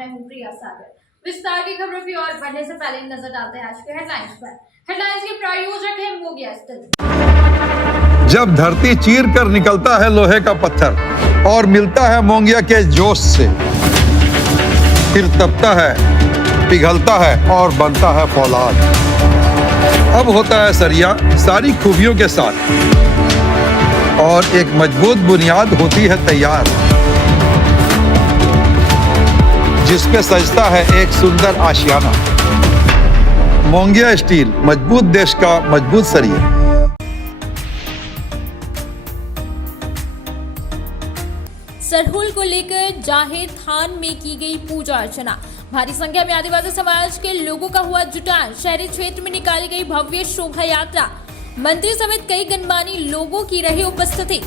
मैं हूं प्रिया सागर। विस्तार की खबरों की ओर बढ़ने से पहले नजर डालते हैं आज के हेडलाइंस पर। हेडलाइंस के प्रायोजक है मोंगिया स्टील। जब धरती चीर कर निकलता है लोहे का पत्थर और मिलता है मोंगिया के जोश से, फिर तपता है, पिघलता है और बनता है फौलाद। अब होता है सरिया सारी खूबियों के साथ और एक मजबूत बुनियाद होती है तैयार, जिस पे सजता है एक सुंदर आशियाना। मोंगिया स्टील, मजबूत देश का मजबूत सरिया। सरहुल को लेकर जाहिर थान में की गई पूजा अर्चना। भारी संख्या में आदिवासी समाज के लोगों का हुआ जुटान। शहरी क्षेत्र में निकाली गई भव्य शोभा यात्रा। मंत्री समेत कई गणमान्य लोगों की रही उपस्थिति।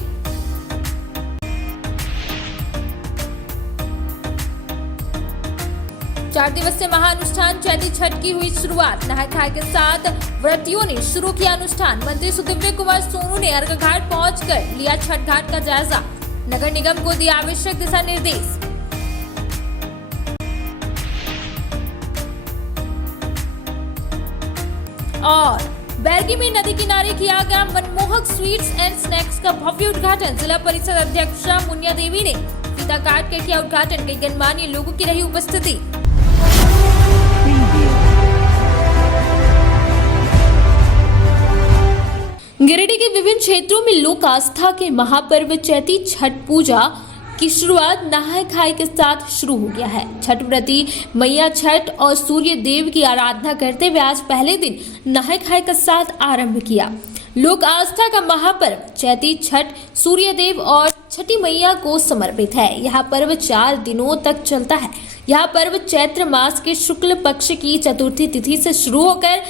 चार दिवसीय महाअनुष्ठान चैती छठ की हुई शुरुआत। नहाय खाए के साथ व्रतियों ने शुरू किया अनुष्ठान। मंत्री सुदिव्य कुमार सोनू ने अर्घ घाट पहुंचकर लिया छठ घाट का जायजा। नगर निगम को दिया आवश्यक दिशा निर्देश। और बैरगी में नदी किनारे किया गया मनमोहक स्वीट्स एंड स्नैक्स का भव्य उद्घाटन। जिला परिषद अध्यक्षा मुनिया देवी ने फीता काट कर किया उद्घाटन। कई गणमान्य लोगों की रही उपस्थिति। गिरिडीह के विभिन्न क्षेत्रों में लोक आस्था के महापर्व चैती छठ पूजा की शुरुआत नहाय खाए के साथ शुरू हो गया है। छठ व्रती मैया छठ और सूर्य देव की आराधना करते हुए आज पहले दिन नहाय खाए के साथ आरंभ किया। लोक आस्था का महापर्व चैती छठ सूर्य देव और छठी मैया को समर्पित है। यह पर्व 4 दिनों तक चलता है। यह पर्व चैत्र मास के शुक्ल पक्ष की चतुर्थी तिथि से शुरू होकर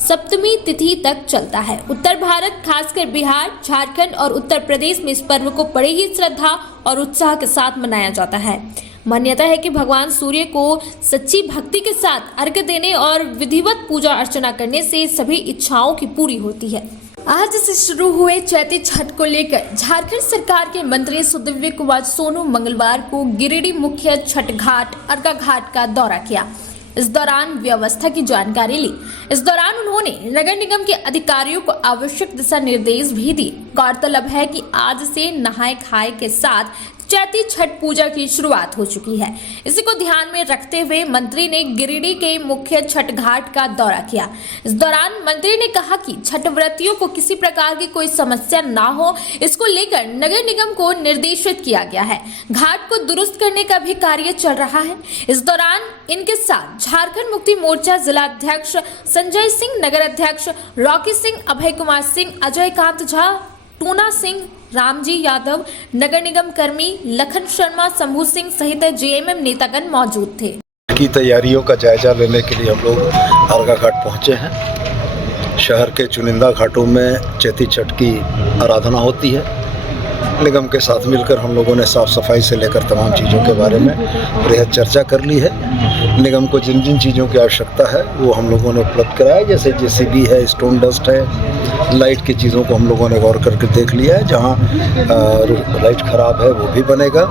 सप्तमी तिथि तक चलता है। उत्तर भारत खासकर बिहार, झारखंड और उत्तर प्रदेश में इस पर्व को बड़े ही श्रद्धा और उत्साह के साथ मनाया जाता है। मान्यता है कि भगवान सूर्य को सच्ची भक्ति के साथ अर्घ्य देने और विधिवत पूजा अर्चना करने से सभी इच्छाओं की पूरी होती है। आज से शुरू हुए चैती छठ को लेकर झारखंड सरकार के मंत्री सुदिव्य कुमार सोनू मंगलवार को गिरिडीह मुख्य छठ घाट अर्घा घाट का दौरा किया। इस दौरान व्यवस्था की जानकारी ली। इस दौरान उन्होंने नगर निगम के अधिकारियों को आवश्यक दिशा निर्देश भी दिए। गौरतलब है कि आज से नहाय खाए के साथ चैती छठ पूजा की शुरुआत हो चुकी है। इसी को ध्यान में रखते हुए मंत्री ने गिरिडीह के मुख्य छठ घाट का दौरा किया। इस दौरान मंत्री ने कहा कि छठ व्रतियों को किसी प्रकार की कोई समस्या ना हो, इसको लेकर नगर निगम को निर्देशित किया गया है। घाट को दुरुस्त करने का भी कार्य चल रहा है। इस दौरान इनके साथ झारखंड मुक्ति मोर्चा जिला अध्यक्ष संजय सिंह, नगर अध्यक्ष रॉकी सिंह, अभय कुमार सिंह, अजय कांत झा, टूना सिंह, रामजी यादव, नगर निगम कर्मी लखन शर्मा, शंभू सिंह सहित जेएमएम नेतागण मौजूद थे। की तैयारियों का जायजा लेने के लिए हम लोग अर्घा घाट पहुंचे हैं। शहर के चुनिंदा घाटों में चैती छठ की आराधना होती है। निगम के साथ मिलकर हम लोगों ने साफ सफाई से लेकर तमाम चीज़ों के बारे में बेहद चर्चा कर ली है। निगम को जिन जिन चीज़ों की आवश्यकता है वो हम लोगों ने उपलब्ध कराया, जैसे जेसीबी है, स्टोन डस्ट है, लाइट की चीज़ों को हम लोगों ने गौर करके देख लिया है। जहाँ लाइट ख़राब है वो भी बनेगा।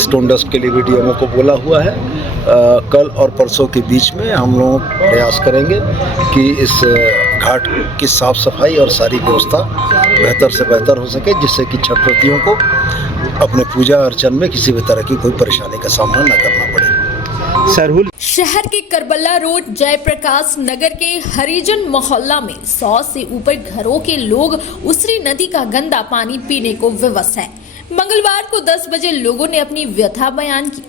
स्टोन डस्ट के लिए भी डीएमओ को बोला हुआ है। कल और परसों के बीच में हम लोग प्रयास करेंगे कि इस घाट की साफ सफाई और सारी व्यवस्था बेहतर से बेहतर हो सके, जिससे कि छठ व्रतियों को अपने पूजा अर्चन में किसी भी तरह की कोई परेशानी का सामना न करना पड़े। सरहुल शहर के करबला रोड जयप्रकाश नगर के हरिजन मोहल्ला में 100 से ऊपर घरों के लोग उसरी नदी का गंदा पानी पीने को विवश है। मंगलवार को 10 बजे लोगों ने अपनी व्यथा बयान की।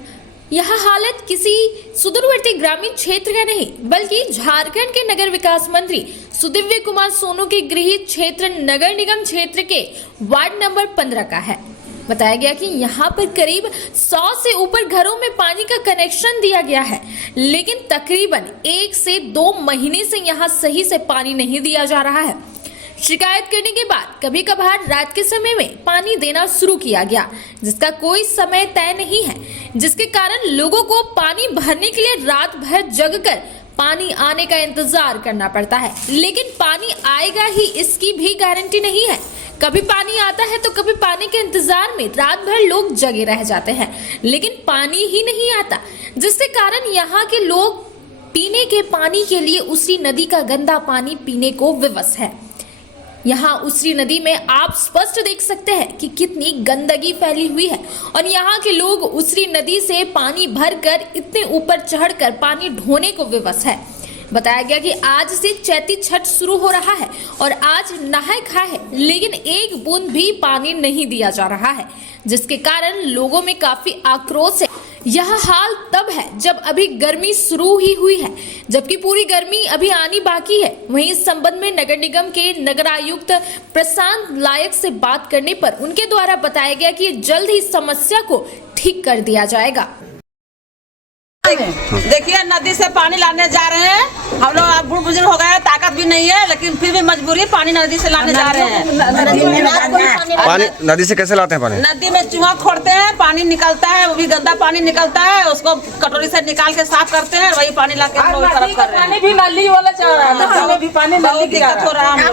यह हालत किसी सुदूरवर्ती ग्रामीण क्षेत्र का नहीं, बल्कि झारखंड के नगर विकास मंत्री सुदिव्य कुमार सोनू के गृह क्षेत्र नगर निगम क्षेत्र के वार्ड नंबर 15 का है। बताया गया कि यहाँ पर करीब 100 से ऊपर घरों में पानी का कनेक्शन दिया गया है, लेकिन तकरीबन 1 से 2 महीने से यहाँ सही से पानी नहीं दिया जा रहा है। शिकायत करने के बाद कभी कभार रात के समय में पानी देना शुरू किया गया, जिसका कोई समय तय नहीं है, जिसके कारण लोगों को पानी भरने के लिए रात भर जगकर पानी आने का इंतजार करना पड़ता है। लेकिन पानी आएगा ही इसकी भी गारंटी नहीं है। कभी पानी आता है तो कभी पानी के इंतजार में रात भर लोग जगे रह जाते हैं, लेकिन पानी ही नहीं आता, जिसके कारण यहाँ के लोग पीने के पानी के लिए उसरी नदी का गंदा पानी पीने को विवश है। यहाँ उसरी नदी में आप स्पष्ट देख सकते हैं कि कितनी गंदगी फैली हुई है और यहाँ के लोग उसरी नदी से पानी भरकर इतने ऊपर चढ़कर पानी ढोने को विवश है। बताया गया कि आज से चैती छठ शुरू हो रहा है और आज नहाए खाए है, लेकिन एक बूंद भी पानी नहीं दिया जा रहा है, जिसके कारण लोगों में काफी आक्रोश है। यह हाल तब है जब अभी गर्मी शुरू ही हुई है, जबकि पूरी गर्मी अभी आनी बाकी है। वहीं इस संबंध में नगर निगम के नगर आयुक्त प्रशांत लायक से बात करने पर उनके द्वारा बताया गया कि जल्द ही समस्या को ठीक कर दिया जाएगा। देखिए नदी से पानी लाने जा रहे हैं हम लोग। अब बूढ़ बुजुर्ग हो गए हैं, ताकत भी नहीं है, लेकिन फिर भी मजबूरी पानी नदी से लाने जा रहे हैं। पानी नदी से कैसे लाते हैं पानी? नदी में चूहा खोदते हैं, पानी निकलता है, वो भी गंदा पानी निकलता है, उसको कटोरी से निकाल के साफ करते हैं, वही पानी ला के हम लोग तरफ कर रहे हैं। पानी भी नली वाला चल रहा है, नदी में भी पानी बहुत दिक्कत हो रहा है।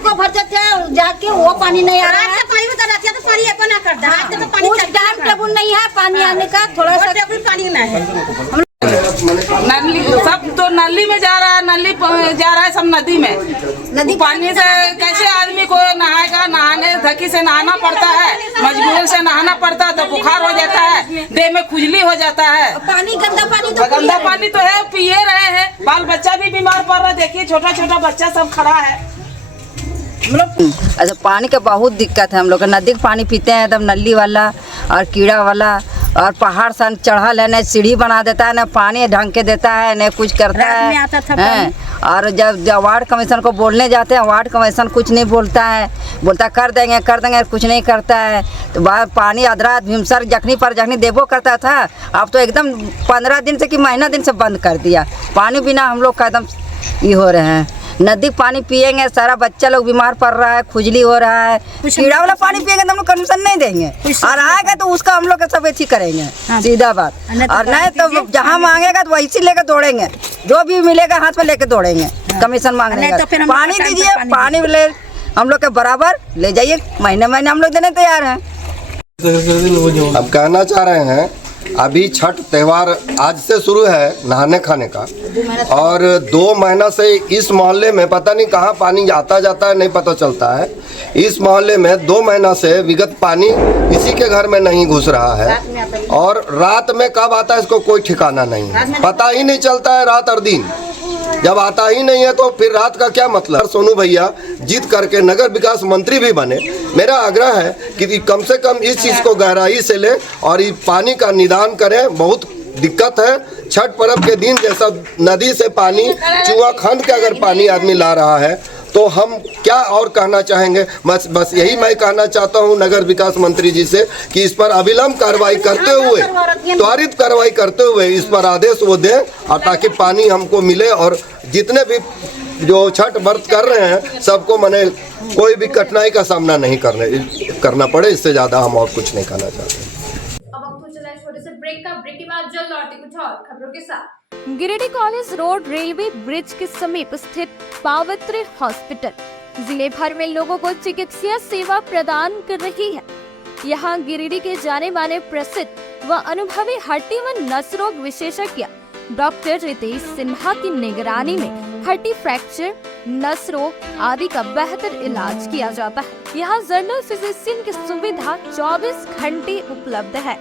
को भर जाते हैं जाके वो पानी नहीं आ रहा है। पानी बता रहती है तो पानी अपना कर दे। तो पानी टाइम टेबल नहीं है पानी आने का, थोड़ा सा पानी नहीं है। नली सब तो नली में जा रहा है, नली जा रहा है सब नदी में। नदी पानी से कैसे आदमी को नहाएगा? नहाने धकी से नहाना पड़ता है, मजबूरी से नहाना पड़ता है तो बुखार हो जाता है, देह में खुजली हो जाता है। पानी गंदा पानी तो है, पिए रहे हैं, बाल बच्चा भी बीमार पड़ रहा है। देखिए छोटा छोटा बच्चा सब खड़ा है। अच्छा पानी का बहुत दिक्कत है। हम लोग नदी का पानी पीते हैं एकदम नली वाला और कीड़ा वाला, और पहाड़ सन चढ़ल है, न सीढ़ी बना देता है, न पानी ढंग के देता है, न कुछ करता है। और जब वार्ड कमीशन को बोलने जाते हैं, वार्ड कमीशन कुछ नहीं बोलता है, बोलता कर देंगे कुछ नहीं करता है। तो पानी अधरा भीमसर जखनी पर जखनी देवो करता था, अब तो एकदम 15 दिन से कि महीना दिन से बंद कर दिया। पानी बिना हम लोग का एकदम ये हो रहे हैं। नदी पानी पिएंगे सारा बच्चा लोग बीमार पड़ रहा है, खुजली हो रहा है। कीड़ा वाला पानी पिएंगे तो हम लोग कमीशन नहीं देंगे, और आएगा तो उसका हम लोग सब ऐसी करेंगे। सीधा बात। और नहीं तो जहाँ मांगेगा तो वैसे लेकर दौड़ेंगे, जो भी मिलेगा हाथ में लेकर दौड़ेंगे कमीशन मांगने का। पानी दीजिए, पानी ले हम लोग के बराबर ले जाइए, महीने महीने हम लोग देने तैयार हैं। अब कहना चाह रहे हैं अभी छठ त्यौहार आज से शुरू है नहाने खाने का, और 2 महीना से इस मोहल्ले में पता नहीं कहाँ पानी आता जाता है, नहीं पता चलता है। इस मोहल्ले में 2 महीना से विगत पानी किसी के घर में नहीं घुस रहा है, और रात में कब आता है इसको कोई ठिकाना नहीं है, पता ही नहीं चलता है रात और दिन। जब आता ही नहीं है तो फिर रात का क्या मतलब? सोनू भैया जीत करके नगर विकास मंत्री भी बने। मेरा आग्रह है कि कम से कम इस चीज़ को गहराई से ले और ये पानी का निदान करें। बहुत दिक्कत है। छठ पर्व के दिन जैसा नदी से पानी चूहा खंड के अगर पानी आदमी ला रहा है तो हम क्या और कहना चाहेंगे? बस यही मैं कहना चाहता हूं नगर विकास मंत्री जी से कि इस पर अविलंब कार्रवाई करते हुए, त्वरित कार्रवाई करते हुए इस पर आदेश वो दें, और ताकि पानी हमको मिले और जितने भी जो छठ व्रत कर रहे हैं सबको मने कोई भी कठिनाई का सामना नहीं करना पड़े। इससे ज़्यादा हम और कुछ नहीं कहना चाहते। अब वक्त हो चला है छोटे से ब्रेक का। ब्रेक के बाद जल्द लौटते कुछ और खबरों के साथ। Giridih college road railway bridge के समीप स्थित पावित्र हॉस्पिटल जिले भर में लोगों को चिकित्सा सेवा प्रदान कर रही है। यहाँ गिरिडीह के जाने माने प्रसिद्ध व अनुभवी हड्डी व नस रोग विशेषज्ञ डॉक्टर रितेश सिन्हा की निगरानी में हड्डी फ्रैक्चर, नस रोग आदि का बेहतर इलाज किया जाता है। यहाँ जनरल फिजिशियन की सुविधा 24 घंटे उपलब्ध है।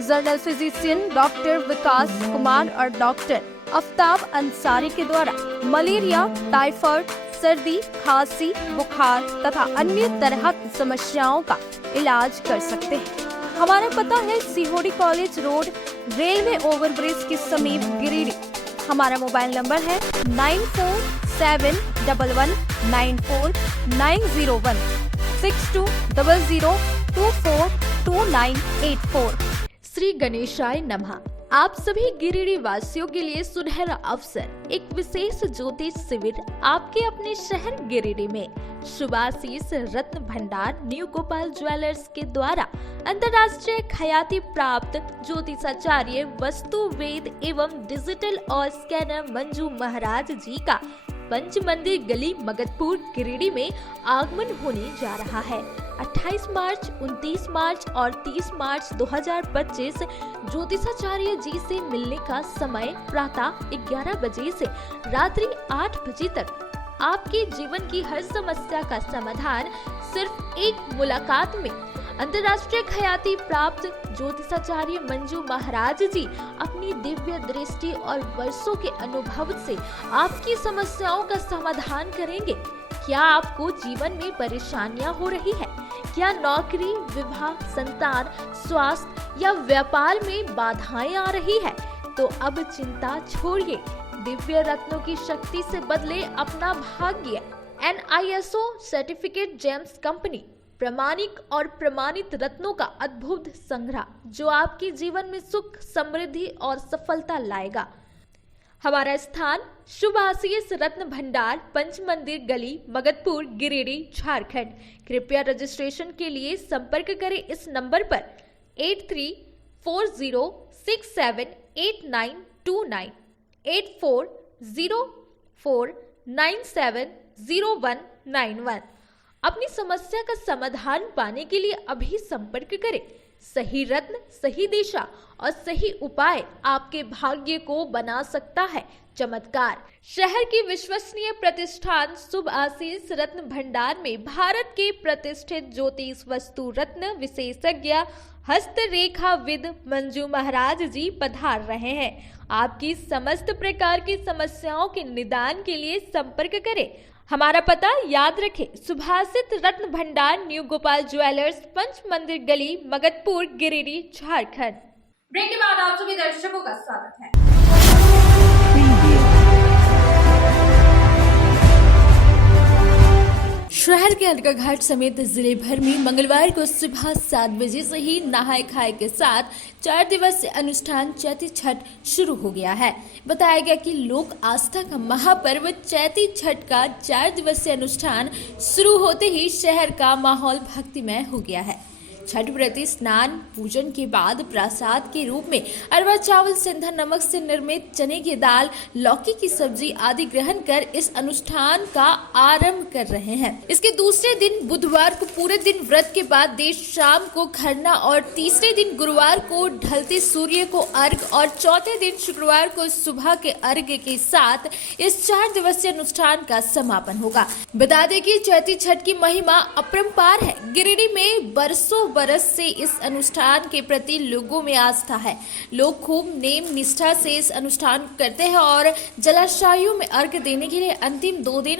जनरल फिजिशियन डॉक्टर विकास कुमार और डॉक्टर आफ्ताब अंसारी के द्वारा मलेरिया, टाइफाइड, सर्दी, खांसी, बुखार तथा अन्य तरह की समस्याओं का इलाज कर सकते हैं। हमारा पता है सीहोडी कॉलेज रोड रेलवे ओवरब्रिज के समीप गिरिडीह। हमारा मोबाइल नंबर है 9471194901 6200242984। श्री गणेशाय नमः। आप सभी गिरिडीह वासियों के लिए सुनहरा अवसर, एक विशेष ज्योतिष शिविर आपके अपने शहर गिरिडीह में शुभाशीष रत्न भंडार न्यू गोपाल ज्वेलर्स के द्वारा अंतर्राष्ट्रीय ख्याति प्राप्त ज्योतिषाचार्य वस्तु वेद एवं डिजिटल और स्कैनर मंजू महाराज जी का पंच मंदिर गली मगधपुर गिरिडीह में आगमन होने जा रहा है। 28 मार्च, 29 मार्च और 30 मार्च 2025 ज्योतिषाचार्य जी से मिलने का समय प्रातः 11 बजे से रात्रि 8 बजे तक। आपके जीवन की हर समस्या का समाधान सिर्फ एक मुलाकात में। अंतर्राष्ट्रीय ख्याति प्राप्त ज्योतिषाचार्य मंजू महाराज जी अपनी दिव्य दृष्टि और वर्षों के अनुभव से आपकी समस्याओं का समाधान करेंगे। क्या आपको जीवन में परेशानियां हो रही है? क्या नौकरी, विवाह, संतान, स्वास्थ्य या व्यापार में बाधाएं आ रही है? तो अब चिंता छोड़िए, दिव्य रत्नों की शक्ति से बदले अपना भाग्य। NISO सर्टिफिकेट जेम्स कंपनी, प्रामाणिक और प्रमाणित रत्नों का अद्भुत संग्रह जो आपके जीवन में सुख, समृद्धि और सफलता लाएगा। हमारा स्थान शुभ आशीष रत्न भंडार, पंच मंदिर गली, मगधपुर, गिरिडीह, झारखंड। कृपया रजिस्ट्रेशन के लिए संपर्क करें इस नंबर पर 8340678929 8404970191। अपनी समस्या का समाधान पाने के लिए अभी संपर्क करें। सही रत्न, सही दिशा और सही उपाय आपके भाग्य को बना सकता है चमत्कार। शहर की विश्वसनीय प्रतिष्ठान शुभ आशीष रत्न भंडार में भारत के प्रतिष्ठित ज्योतिष वस्तु रत्न विशेषज्ञ हस्तरेखाविद मंजू महाराज जी पधार रहे हैं। आपकी समस्त प्रकार की समस्याओं के निदान के लिए संपर्क करें। हमारा पता याद रखें, सुभाषित रत्न भंडार, न्यू गोपाल ज्वेलर्स, पंच मंदिर गली, मगधपुर, गिरिडीह, झारखंड। ब्रेक के बाद आप सभी दर्शकों का स्वागत है। शहर के अलकाघाट समेत जिले भर में मंगलवार को सुबह 7 बजे से ही नहाय खाए के साथ 4 दिवसीय अनुष्ठान चैती छठ शुरू हो गया है। बताया गया कि लोक आस्था का महापर्व चैती छठ का 4 दिवसीय अनुष्ठान शुरू होते ही शहर का माहौल भक्तिमय हो गया है। छठ व्रती स्नान पूजन के बाद प्रसाद के रूप में अरवा चावल, सिंधा नमक से निर्मित चने की दाल, लौकी की सब्जी आदि ग्रहण कर इस अनुष्ठान का आरंभ कर रहे हैं। इसके दूसरे दिन बुधवार को पूरे दिन व्रत के बाद देर शाम को खरना और तीसरे दिन गुरुवार को ढलते सूर्य को अर्घ और चौथे दिन शुक्रवार को सुबह के अर्घ के साथ इस 4 दिवसीय अनुष्ठान का समापन होगा। बता दें कि चैती छठ की महिमा अपरंपार है। गिरिडीह में बरसों बरस से इस अनुष्ठान के प्रति लोगों में आस्था है। लोग खूब नेम निष्ठा से इस अनुष्ठान करते हैं और जलाशयों में अर्घ देने के लिए अंतिम 2 दिन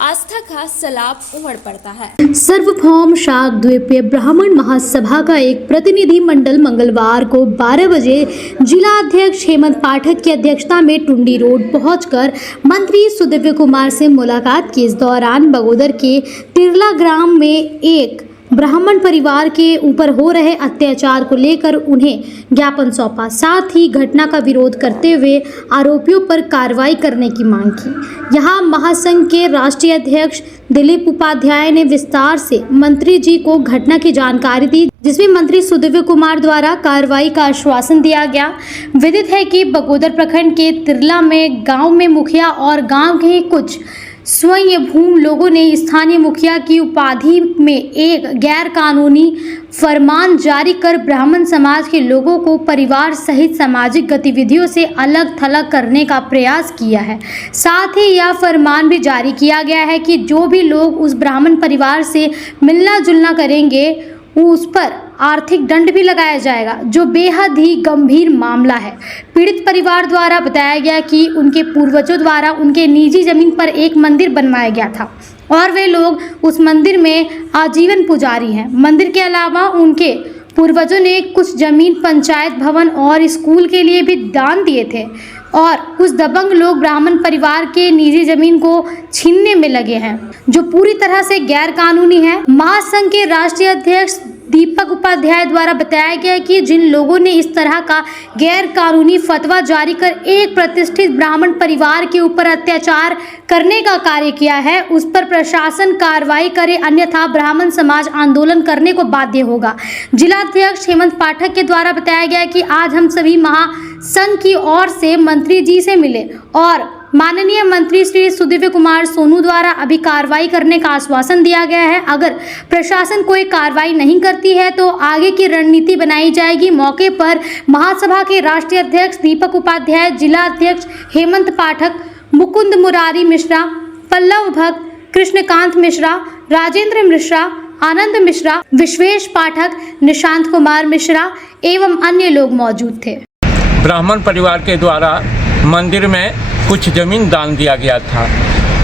आस्था का सैलाब उमड़ पड़ता है। सार्वभौम शाक्त द्वीपीय ब्राह्मण महासभा का एक प्रतिनिधि मंडल मंगलवार को 12 बजे जिला अध्यक्ष हेमंत पाठक की अध्यक्षता में टुंडी रोड पहुंचकर मंत्री सुदिव्य कुमार से मुलाकात की। इस दौरान बगोदर के तिरला ग्राम में एक ब्राह्मण परिवार के ऊपर हो रहे अत्याचार को लेकर उन्हें ज्ञापन सौंपा। साथ ही घटना का विरोध करते हुए आरोपियों पर कार्रवाई करने की मांग की। यहां महासंघ के राष्ट्रीय अध्यक्ष दिलीप उपाध्याय ने विस्तार से मंत्री जी को घटना की जानकारी दी, जिसमें मंत्री सुदिव्य कुमार द्वारा कार्रवाई का आश्वासन दिया गया। विदित है कि बगोदर प्रखंड के तिरला में गाँव में मुखिया और गाँव के कुछ स्वयं भूम लोगों ने स्थानीय मुखिया की उपाधि में एक गैर कानूनी फरमान जारी कर ब्राह्मण समाज के लोगों को परिवार सहित सामाजिक गतिविधियों से अलग थलग करने का प्रयास किया है। साथ ही यह फरमान भी जारी किया गया है कि जो भी लोग उस ब्राह्मण परिवार से मिलना जुलना करेंगे उस पर आर्थिक दंड भी लगाया जाएगा, जो बेहद ही गंभीर मामला है। पीड़ित परिवार द्वारा बताया गया कि उनके पूर्वजों द्वारा उनके निजी जमीन पर एक मंदिर बनवाया गया था और वे लोग उस मंदिर में आजीवन पुजारी हैं। मंदिर के अलावा उनके पूर्वजों ने कुछ जमीन पंचायत भवन और स्कूल के लिए भी दान दिए थे और कुछ दबंग लोग ब्राह्मण परिवार के निजी जमीन को छीनने में लगे हैं, जो पूरी तरह से गैर कानूनी है। महासंघ के राष्ट्रीय अध्यक्ष दीपक उपाध्याय द्वारा बताया गया कि जिन लोगों ने इस तरह का गैर कानूनी फतवा जारी कर एक प्रतिष्ठित ब्राह्मण परिवार के ऊपर अत्याचार करने का कार्य किया है, उस पर प्रशासन कार्रवाई करे, अन्यथा ब्राह्मण समाज आंदोलन करने को बाध्य होगा। जिलाध्यक्ष हेमंत पाठक के द्वारा बताया गया कि आज हम सभी महासंघ की ओर से मंत्री जी से मिले और माननीय मंत्री श्री सुदीव्य कुमार सोनू द्वारा अभी कार्रवाई करने का आश्वासन दिया गया है। अगर प्रशासन कोई कार्रवाई नहीं करती है तो आगे की रणनीति बनाई जाएगी। मौके पर महासभा के राष्ट्रीय अध्यक्ष दीपक उपाध्याय, जिला अध्यक्ष हेमंत पाठक, मुकुंद मुरारी मिश्रा, पल्लव भक्त, कृष्णकांत मिश्रा, राजेंद्र मिश्रा, आनंद मिश्रा, विश्वेश पाठक, निशांत कुमार मिश्रा एवं अन्य लोग मौजूद थे। ब्राह्मण परिवार के द्वारा मंदिर में कुछ ज़मीन दान दिया गया था।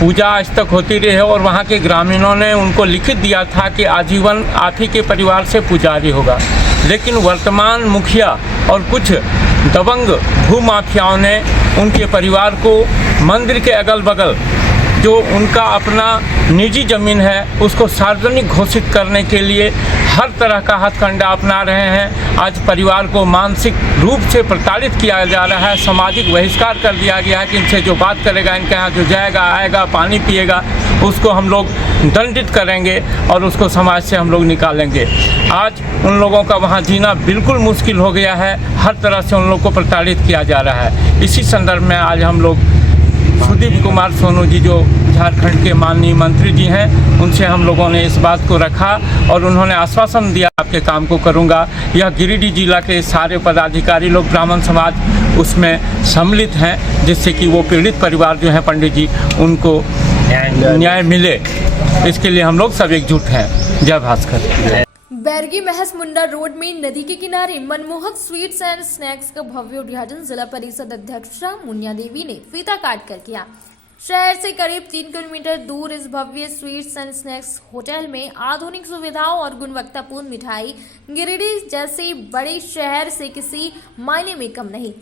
पूजा आज तक होती रही है और वहाँ के ग्रामीणों ने उनको लिखित दिया था कि आजीवन आप ही के परिवार से पुजारी होगा। लेकिन वर्तमान मुखिया और कुछ दबंग भूमाफियाओं ने उनके परिवार को मंदिर के अगल बगल जो उनका अपना निजी ज़मीन है उसको सार्वजनिक घोषित करने के लिए हर तरह का हथकंडा अपना रहे हैं। आज परिवार को मानसिक रूप से प्रताड़ित किया जा रहा है, सामाजिक बहिष्कार कर दिया गया है कि इनसे जो बात करेगा, इनके यहाँ जो जाएगा आएगा पानी पिएगा उसको हम लोग दंडित करेंगे और उसको समाज से हम लोग निकालेंगे। आज उन लोगों का वहाँ जीना बिल्कुल मुश्किल हो गया है, हर तरह से उन लोग को प्रताड़ित किया जा रहा है। इसी संदर्भ में आज हम लोग सुदीप कुमार सोनू जी जो झारखंड के माननीय मंत्री जी हैं उनसे हम लोगों ने इस बात को रखा और उन्होंने आश्वासन दिया आपके काम को करूंगा। यह गिरिडीह जिला के सारे पदाधिकारी लोग ब्राह्मण समाज उसमें सम्मिलित हैं जिससे कि वो पीड़ित परिवार जो हैं पंडित जी उनको न्याय मिले, इसके लिए हम लोग सब एकजुट हैं। जय भास्कर। बैरगी महस मुंडा रोड में नदी के किनारे मनमोहक स्वीट्स एंड स्नैक्स का भव्य उद्घाटन जिला परिषद अध्यक्ष मुनिया देवी ने फीता काट कर किया। शहर से करीब 3 किलोमीटर दूर इस भव्य स्वीट्स एंड स्नैक्स होटल में आधुनिक सुविधाओं और गुणवत्तापूर्ण मिठाई गिरिडीह जैसे बड़े शहर से किसी मायने में कम नहीं।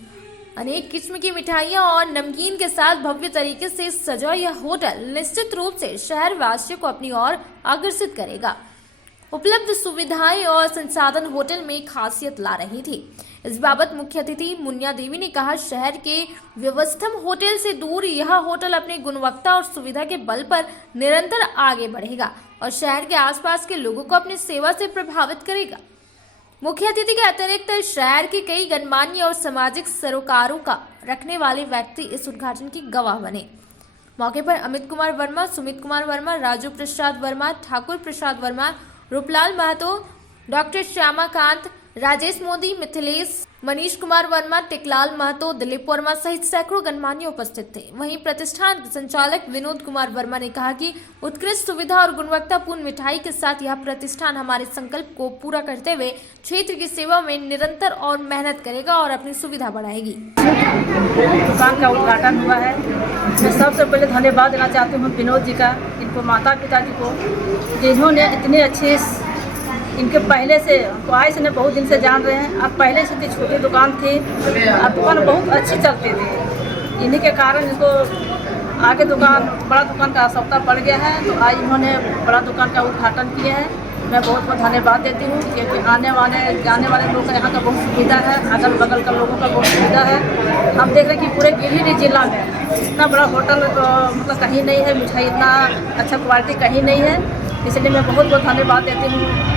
अनेक किस्म की मिठाइयां और नमकीन के साथ भव्य तरीके से सजा यह होटल निश्चित रूप से शहर वासियों को अपनी ओर आकर्षित करेगा। उपलब्ध सुविधाएं और संसाधन होटल में खासियत ला रही थी। इस बाबत मुख्य अतिथि मुनिया देवी ने कहा, शहर के व्यवस्थित होटल से दूर यह होटल अपनी गुणवत्ता और सुविधा के बल पर निरंतर आगे बढ़ेगा और शहर के आसपास के लोगों को अपनी सेवा से प्रभावित करेगा। मुख्य अतिथि के अतिरिक्त शहर के कई गणमान्य और सामाजिक सरोकारों का रखने वाले व्यक्ति इस उद्घाटन की गवाह बने। मौके पर अमित कुमार वर्मा, सुमित कुमार वर्मा, राजू प्रसाद वर्मा, ठाकुर प्रसाद वर्मा, रूपलाल महतो, डॉक्टर श्यामाकांत, राजेश मोदी, मिथिलेश, मनीष कुमार वर्मा, टिकलाल महतो, दिलीप वर्मा सहित सैकड़ों गणमान्य उपस्थित थे। वहीं प्रतिष्ठान संचालक विनोद कुमार वर्मा ने कहा कि उत्कृष्ट सुविधा और गुणवत्तापूर्ण मिठाई के साथ यह प्रतिष्ठान हमारे संकल्प को पूरा करते हुए क्षेत्र की सेवा में निरंतर और मेहनत करेगा और अपनी सुविधा बढ़ाएगी। दुकान का उद्घाटन हुआ है। मैं सबसे पहले धन्यवाद देना चाहती हूँ विनोद जी का, इनको माता पिता जी को, जिन्होंने इतने अच्छे इनके पहले से हमको आए से बहुत दिन से जान रहे हैं। अब पहले से इतनी छोटी दुकान थी, अब दुकान बहुत अच्छी चलती थी। इन्हीं के कारण इसको आगे बड़ा दुकान का आवश्यकता पड़ गया है, तो आज इन्होंने बड़ा दुकान का उद्घाटन किया है। मैं बहुत बहुत धन्यवाद देती हूँ क्योंकि आने वाले जाने वाले लोगों का यहाँ का बहुत सुविधा है, अगल बगल का लोगों का बहुत सुविधा है। हम देख रहे हैं कि पूरे गिरिडीह जिला में इतना बड़ा होटल मतलब कहीं नहीं है, मिठाई इतना अच्छा क्वालिटी कहीं नहीं है। इसलिए मैं बहुत बहुत धन्यवाद देती हूँ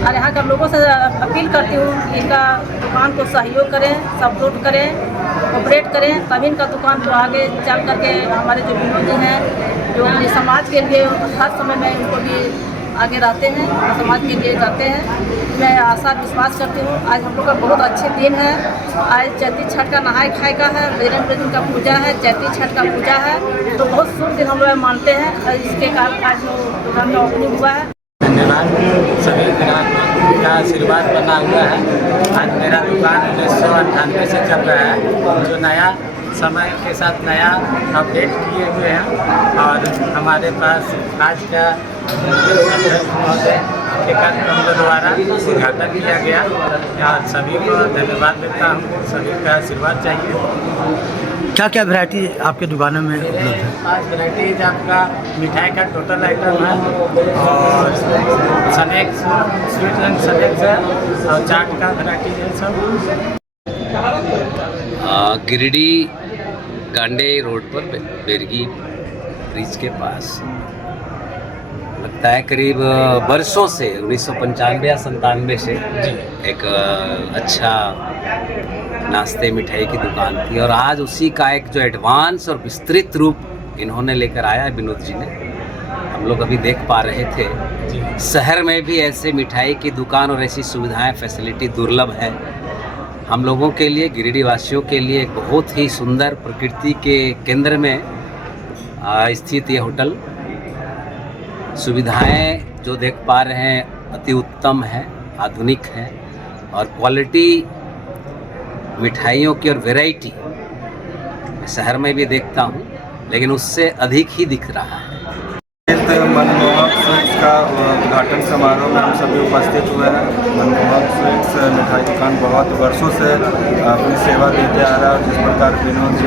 और यहाँ के लोगों से अपील करती हूँ कि इनका दुकान को सहयोग करें, सपोर्ट करें, ऑपरेट करें, तभी इनका दुकान को आगे चल करके हमारे जो विनोद जी हैं जो अपने समाज के लिए हर समय में उनको भी आगे रहते हैं और समाज के लिए करते हैं। मैं आशा विश्वास करती हूँ आज हम लोग का बहुत अच्छे दिन है। आज चैती छठ का नहाय खाए का है, बजरंग बली का पूजा है, चैती छठ का पूजा है, तो बहुत शुभ दिन हम लोग मानते हैं और इसके कारण आज दुकान का ओपनिंग हुआ है। धन्यवाद। सभी ग्राहकों का आशीर्वाद बना हुआ है। आज मेरा दुकान 1998 से चल रहा है, जो नया समय के साथ नया अपडेट किए हुए हैं और हमारे पास आज का के कार्यक्रम द्वारा उद्घाटन किया गया और सभी को धन्यवाद देता हूँ। सभी का आशीर्वाद चाहिए। क्या क्या वैरायटी आपके दुकानों में उपलब्ध है? 5 वैरायटीज आपका मिठाई का टोटल आइटम है और स्नैक्स, स्वीट एंड स्नैक्स है और चाट का वैरायटी है सब। गिरिडीह गांडे रोड पर बैरगी ब्रिज के पास लगता है करीब वर्षों से 1995 या 97 से एक अच्छा नाश्ते मिठाई की दुकान थी, और आज उसी का एक जो एडवांस और विस्तृत रूप इन्होंने लेकर आया है विनोद जी ने। हम लोग अभी देख पा रहे थे शहर में भी ऐसे मिठाई की दुकान और ऐसी सुविधाएं फैसिलिटी दुर्लभ है। हम लोगों के लिए, गिरिडीह वासियों के लिए एक बहुत ही सुंदर प्रकृति के केंद्र में स्थित ये होटल, सुविधाएं जो देख पा रहे हैं अति उत्तम है, आधुनिक है, और क्वालिटी मिठाइयों की और वैरायटी शहर में भी देखता हूँ, लेकिन उससे अधिक ही दिख रहा है। मनमोहक स्वीट्स का उद्घाटन समारोह में हम सभी उपस्थित हुए हैं। मनमोहक स्वीट्स मिठाई दुकान बहुत वर्षों से अपनी सेवा देते आ रहा है। जिस प्रकार विनोद जी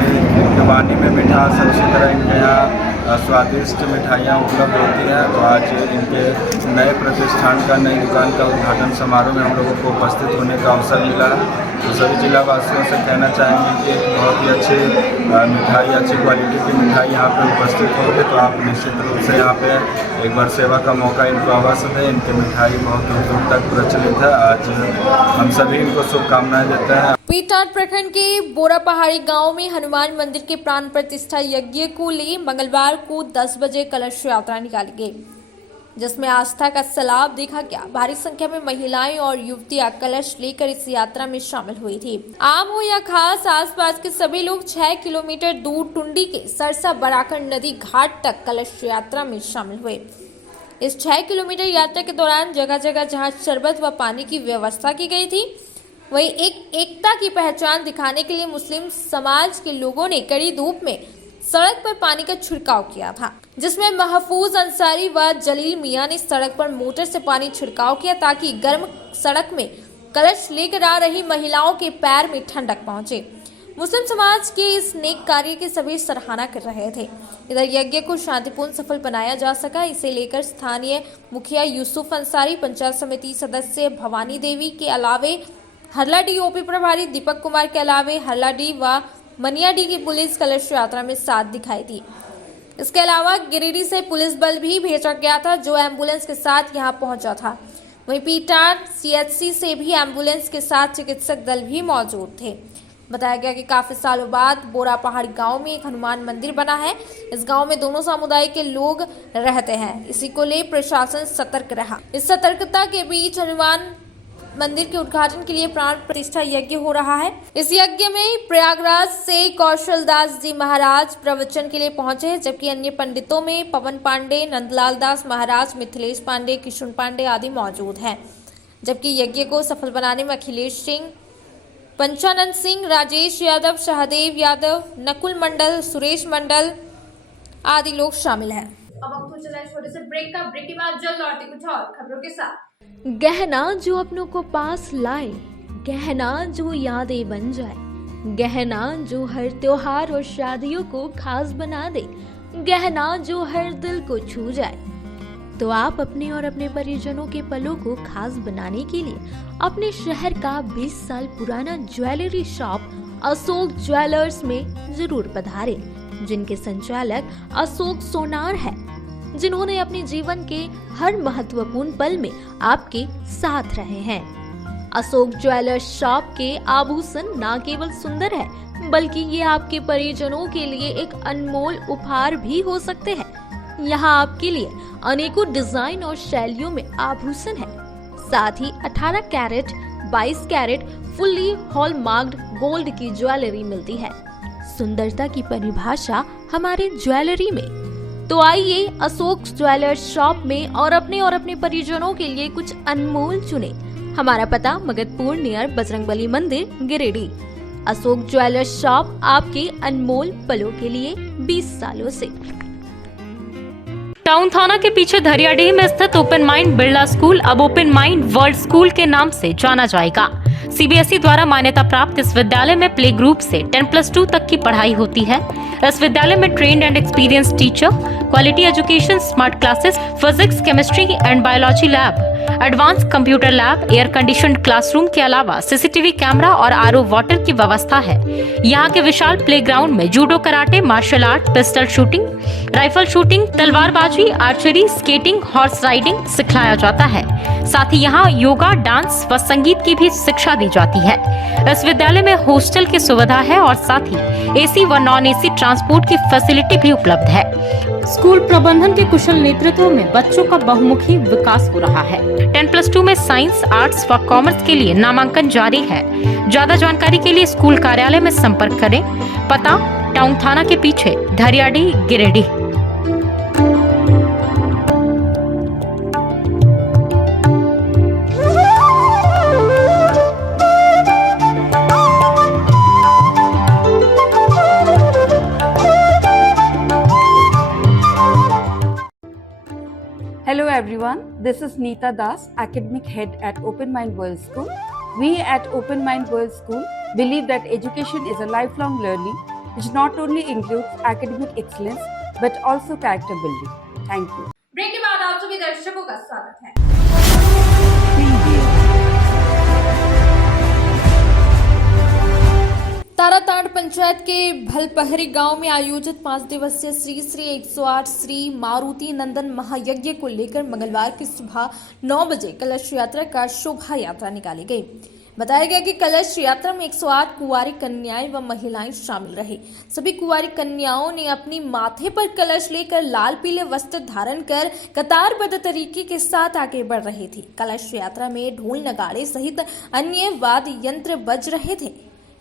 के वाणी में मिठास है, उसी तरह इनके यहाँ स्वादिष्ट मिठाइयाँ उपलब्ध होती हैं। तो आज इनके नए प्रतिष्ठान का, नई दुकान का उद्घाटन समारोह में हम लोगों को उपस्थित होने का अवसर मिला है। तो सभी जिला वासियों से कहना चाहेंगे कि बहुत ही अच्छी मिठाई, अच्छी क्वालिटी की मिठाई यहाँ पे उपस्थित होगी, तो आप निश्चित रूप से यहाँ पे एक बार सेवा का मौका इनको अवश्य दें। इनकी मिठाई बहुत दूर दूर तक प्रचलित है। आज हम सभी इनको शुभकामनाएं देते हैं। पीटाट प्रखंड के बोरा पहाड़ी गांव में हनुमान मंदिर के प्राण प्रतिष्ठा यज्ञ को ले मंगलवार को 10 बजे कलश यात्रा निकाली गई, जिसमें आस्था का सैलाब देखा गया। भारी संख्या में महिलाएं और युवतियां कलश लेकर इस यात्रा में शामिल हुई थी। आम हो या खास, आसपास के सभी लोग 6 किलोमीटर दूर टुंडी के सरसा बराकर नदी घाट तक कलश यात्रा में शामिल हुए। इस 6 किलोमीटर यात्रा के दौरान जगह जगह जहां शरबत व पानी की व्यवस्था की गई थी, वहीं एकता की पहचान दिखाने के लिए मुस्लिम समाज के लोगों ने कड़ी धूप में सड़क पर पानी का छिड़काव किया था, जिसमें महफूज अंसारी व जलील मियां ने सड़क पर मोटर से पानी छिड़काव किया ताकि गर्म सड़क में कलश लेकर आ रही महिलाओं के पैर में ठंडक पहुंचे। मुस्लिम समाज के इस नेक कार्य की सभी सराहना कर रहे थे। इधर यज्ञ को शांतिपूर्ण सफल बनाया जा सका, इसे लेकर स्थानीय मुखिया यूसुफ अंसारी, पंचायत समिति सदस्य भवानी देवी के अलावे हरलाडी ओपी प्रभारी दीपक कुमार के अलावे हरलाडी व मनियाडी की पुलिस कलश यात्रा में साथ दिखाई दी। इसके अलावा गिरिडीह से पुलिस बल भी भेजा गया था, जो एम्बुलेंस के साथ यहां पहुंचा था। वहीं पीटाट CHC से भी एम्बुलेंस के साथ चिकित्सक दल भी मौजूद थे। बताया गया कि काफी सालों बाद बोरा पहाड़ी गांव में एक हनुमान मंदिर बना है। इस गांव में दोनों समुदाय के लोग रहते हैं। इसी को ले प्रशासन सतर्क रहा। इस सतर्कता के बीच हनुमान मंदिर के उद्घाटन के लिए प्राण प्रतिष्ठा यज्ञ हो रहा है। इस यज्ञ में प्रयागराज से कौशल दास जी महाराज प्रवचन के लिए पहुंचे हैं, जबकि अन्य पंडितों में पवन पांडे, नंदलाल दास महाराज, मिथिलेश पांडे, किशुन पांडे आदि मौजूद हैं। जबकि यज्ञ को सफल बनाने में अखिलेश सिंह, पंचानंद सिंह, राजेश यादव, सहदेव यादव, नकुल मंडल, सुरेश मंडल आदि लोग शामिल हैं। अब हम तो चला छोटे से ब्रेक के बाद जल्द लौटे कुछ और खबरों के साथ। गहना जो अपनों को पास लाए, गहना जो यादें बन जाए, गहना जो हर त्योहार और शादियों को खास बना दे, गहना जो हर दिल को छू जाए। तो आप अपने और अपने परिजनों के पलों को खास बनाने के लिए अपने शहर का 20 साल पुराना ज्वेलरी शॉप अशोक ज्वेलर्स में जरूर पधारें, जिनके संचालक अशोक सोनार है, जिन्होंने अपने जीवन के हर महत्वपूर्ण पल में आपके साथ रहे हैं। अशोक ज्वेलर्स शॉप के आभूषण न केवल सुंदर है, बल्कि ये आपके परिजनों के लिए एक अनमोल उपहार भी हो सकते हैं। यहाँ आपके लिए अनेकों डिजाइन और शैलियों में आभूषण है। साथ ही 18 कैरेट, 22 कैरेट फुल्ली हॉलमार्क्ड गोल्ड की ज्वेलरी मिलती है। सुंदरता की परिभाषा हमारे ज्वेलरी में। तो आइए अशोक ज्वेलर्स शॉप में और अपने परिजनों के लिए कुछ अनमोल चुने। हमारा पता मगधपुर नियर बजरंगबली मंदिर, गिरिडीह। अशोक ज्वेलर्स शॉप आपके अनमोल पलों के लिए 20 सालों से। टाउन थाना के पीछे धरियाडीह में स्थित ओपन माइंड बिरला स्कूल अब ओपन माइंड वर्ल्ड स्कूल के नाम से जाना जाएगा। CBSE द्वारा मान्यता प्राप्त इस विद्यालय में प्ले ग्रुप से 10+2 तक की पढ़ाई होती है। इस विद्यालय में trained and experience teacher, quality education, smart classes, physics, chemistry and biology lab, advance computer lab, air conditioned classroom के अलावा सीसीटीवी कैमरा और आरओ वाटर की व्यवस्था है। यहाँ के विशाल प्लेग्राउंड में judo, karate, martial art, pistol shooting, rifle shooting, तलवारबाजी, आर्चरी, स्केटिंग, हॉर्स राइडिंग सिखलाया जाता है। साथ ही यहाँ योगा, डांस व संगीत की भी शिक्षा दी जाती है। इस विद्यालय में हॉस्टल की सुविधा है और साथ ही एसी व नॉन एसी ट्रांसपोर्ट की फैसिलिटी भी उपलब्ध है। स्कूल प्रबंधन के कुशल नेतृत्व में बच्चों का बहुमुखी विकास हो रहा है। 10+2 में साइंस, आर्ट्स व कॉमर्स के लिए नामांकन जारी है। ज्यादा जानकारी के लिए स्कूल कार्यालय में संपर्क करें। पता टाउन थाना के पीछे, धरियाडीह, Giridih. Hello everyone, this is Neeta Das, Academic Head at Open Mind World School. We at Open Mind World School believe that education is a lifelong learning which not only includes academic excellence but also character building. Thank you. Break के बाद आप सभी दर्शकों का स्वागत है। ताराताड़ पंचायत के भलपहरी गांव में आयोजित 5 दिवसीय श्री श्री 108 श्री मारुति नंदन महायज्ञ को लेकर मंगलवार की सुबह 9 बजे कलश यात्रा का शोभा यात्रा निकाली गई। बताया गया कि कलश यात्रा में 108 कुंवारी कन्याएं व महिलाएं शामिल रही। सभी कुंवारी कन्याओं ने अपनी माथे पर कलश लेकर लाल पीले वस्त्र धारण कर कतारबद्ध तरीके के साथ आगे बढ़ रही थी। कलश यात्रा में ढोल, नगाड़े सहित अन्य वाद्य यंत्र बज रहे थे।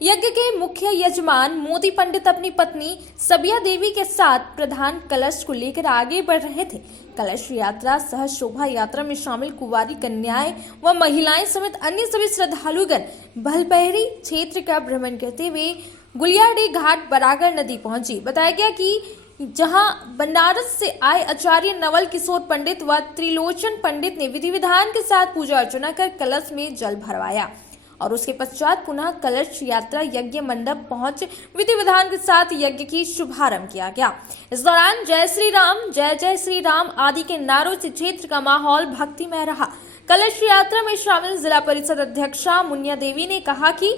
यज्ञ के मुख्य यजमान मोदी पंडित अपनी पत्नी सबिया देवी के साथ प्रधान कलश को लेकर आगे बढ़ रहे थे। कलश यात्रा सह शोभा यात्रा में शामिल कुंवारी कन्याएं व महिलाएं समेत अन्य सभी श्रद्धालुगण भलपहरी क्षेत्र का भ्रमण करते हुए गुलियाडीह घाट बरागर नदी पहुंची। बताया गया कि जहां बनारस से आए आचार्य नवल किशोर पंडित व त्रिलोचन पंडित ने विधि विधान के साथ पूजा अर्चना कर कलश में जल भरवाया और उसके पश्चात पुनः कलश यात्रा यज्ञ मंडप पहुंच विधि विधान के साथ यज्ञ की शुभारंभ किया गया। इस दौरान जय श्री राम, जय जय श्री राम आदि के नारों से क्षेत्र का माहौल भक्तिमय रहा। कलश यात्रा में शामिल जिला परिषद अध्यक्षा मुनिया देवी ने कहा कि